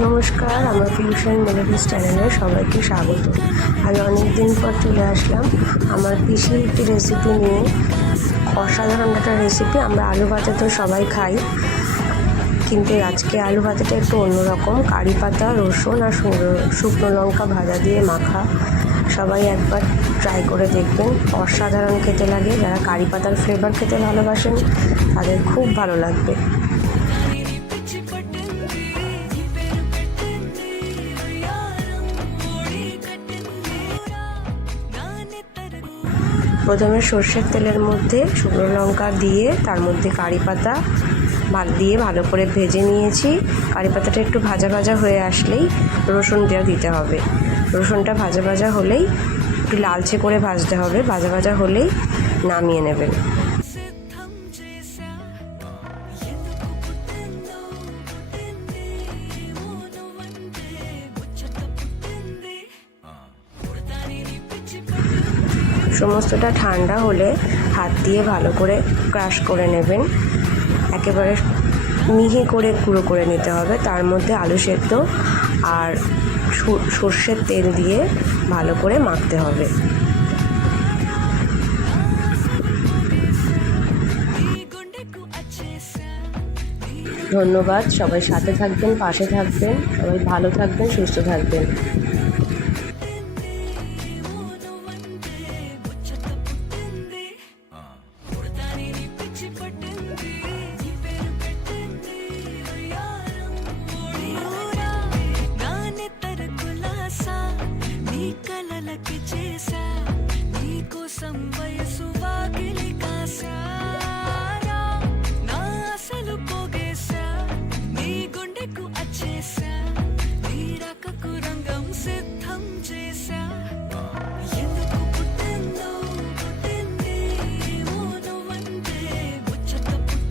নমস্কার, আমার ফিউশন মেলোডিস চ্যানেলে সবাইকে স্বাগত। আজ অনেক দিন পর চলে আসলাম আমার পিসির একটি রেসিপি নিয়ে। অসাধারণ একটা রেসিপি। আমরা আলু ভাতে তো সবাই খাই, কিন্তু আজকে আলু ভাতেটা একটু অন্যরকম। কারি পাতা, রসুন আর শুকনো লঙ্কা ভাজা দিয়ে মাখা। সবাই একবার ট্রাই করে দেখবেন, অসাধারণ খেতে লাগে। যারা কারি পাতার ফ্লেভার খেতে ভালোবাসেন তাদের খুব ভালো লাগবে। প্রথমে সর্ষের তেলের মধ্যে শুকনো লঙ্কা দিয়ে তার মধ্যে কারি পাতা দিয়ে ভালো করে ভেজে নিয়েছি। কারি পাতাটা একটু ভাজা ভাজা হয়ে আসলেই রসুনটা দিতে হবে। রসুনটা ভাজা ভাজা হলেই একটু লালচে করে ভাজতে হবে। ভাজা ভাজা হলেই নামিয়ে নেবেন। সমস্তটা ঠান্ডা হলে হাত দিয়ে ভালো করে ক্রাশ করে নেবেন। একেবারে মিহি করে গুঁড়ো করে নিতে হবে। তার মধ্যে আলু সেদ্ধ আর সর্ষের তেল দিয়ে ভালো করে মাখতে হবে। ধন্যবাদ। সবাই সাথে থাকবেন, পাশে থাকবেন। সবাই ভালো থাকবেন, সুস্থ থাকবেন।